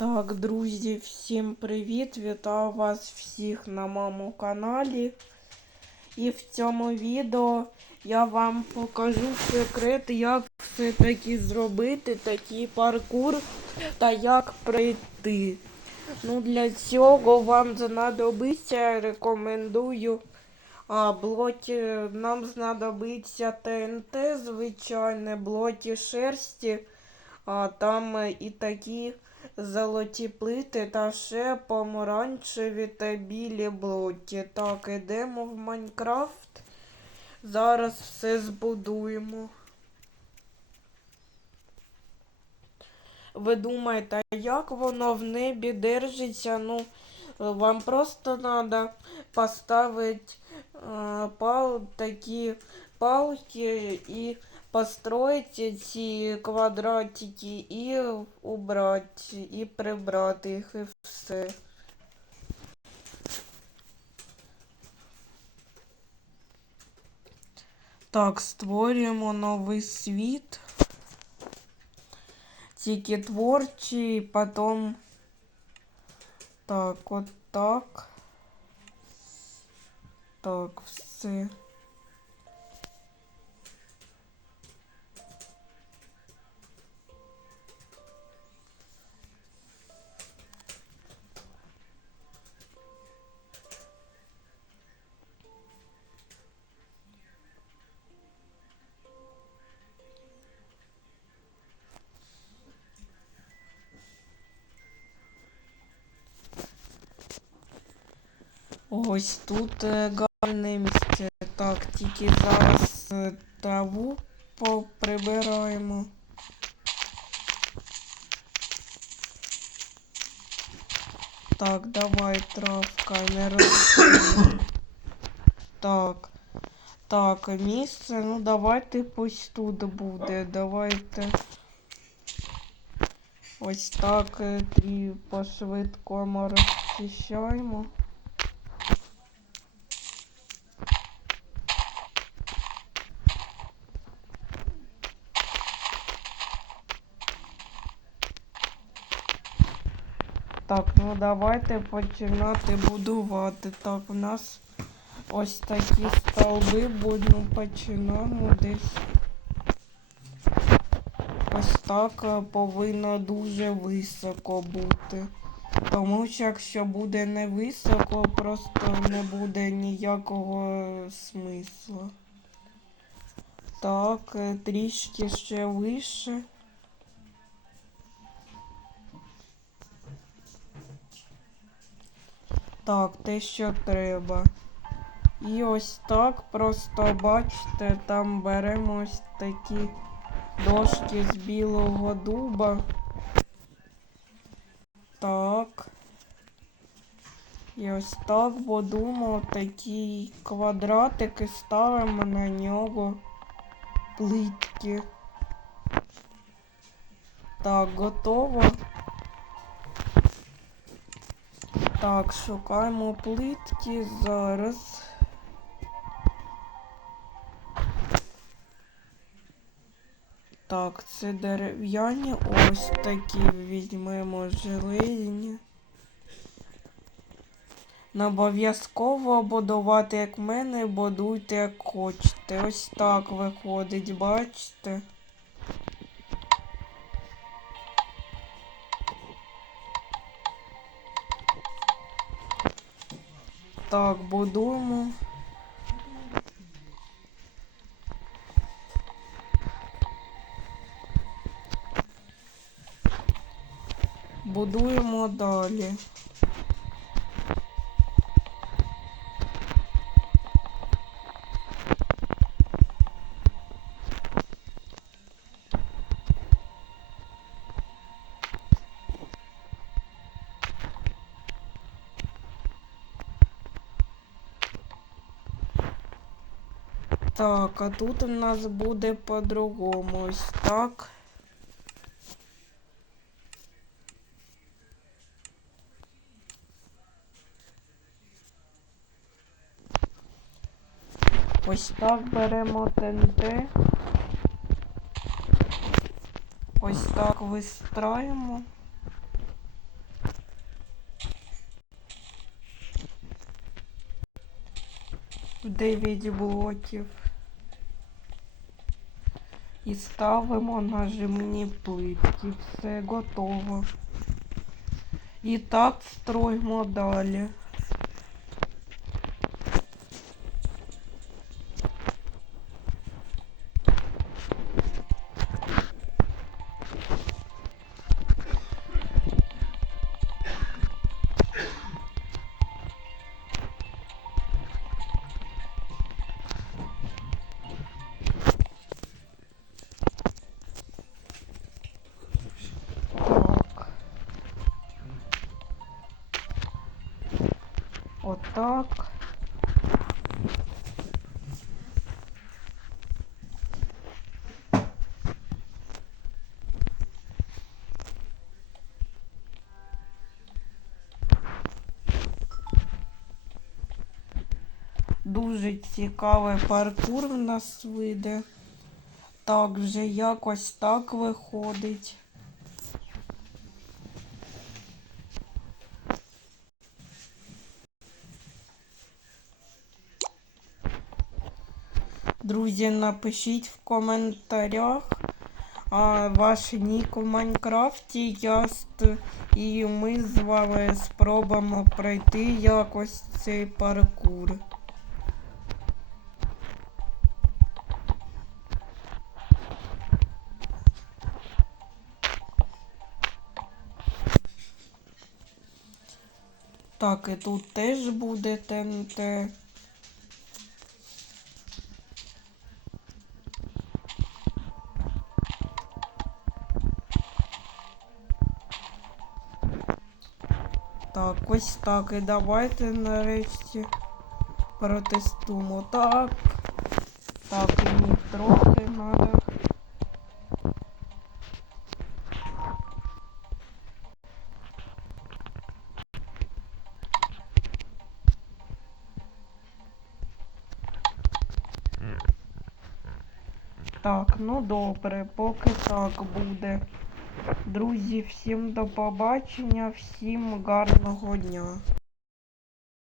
Так, друзі, всім привіт! Вітаю вас всіх на моєму каналі. І в цьому відео я вам покажу секрет, як все-таки зробити такий паркур та як пройти. Ну, для цього вам знадобиться, я рекомендую а, блоки. Нам знадобиться ТНТ, звичайне, блоки шерсті, а там і такі золоті плити та ще помаранчеві та білі блоки. Так, ідемо в Майнкрафт. Зараз все збудуємо. Ви думаєте, як воно в небі держиться? Ну, вам просто треба поставити е, пал, такі палки і построить ці квадратики і убрати, і прибрати їх і все. Так, створюємо новий світ. Тільки творчий, потім так, от так. Так, все. Ось тут е, гарне місце. Так, тільки зараз е, траву поприбираємо. Так, давай, травка, не роз... Так. Так, місце, ну давайте пусть тут буде. Давайте. Ось так е, три по-швидкому розчищаємо. Так, ну давайте починати будувати. Так, у нас ось такі столби будемо починаємо десь. Ось так е, повинно дуже високо бути. Тому що якщо буде не високо, просто не буде ніякого смисла. Так, е, трішки ще вище. Так, те, що треба. І ось так просто бачите, там беремо ось такі дошки з білого дуба. Так. І ось так будемо такі квадратики ставимо на нього плитки. Так, готово. Так, шукаємо плитки зараз. Так, це дерев'яні, ось такі візьмемо железні. Не обов'язково будувати, як мене, будуйте як хочете. Ось так виходить, бачите? Так, будуємо. Будуємо далі. Так, а тут у нас буде по-другому. Ось так. Ось так беремо ТНТ. Ось так вистраємо. Дев'ять блоків. І ставимо нажимні плитки. Все готово. І так строїмо далі. Отак. Дуже цікавий паркур в нас вийде. Так, вже якось так виходить. Друзі, напишіть в коментарях а, ваш нік в Майнкрафті. Я і ми з вами спробуємо пройти якось цей паркур. Так, і тут теж буде ТНТ. Так, ось так. І давайте нарешті протестуємо. Так. Так, і мені трохи надо. Так, ну добре, поки так буде. Друзі, всім до побачення, всім гарного дня.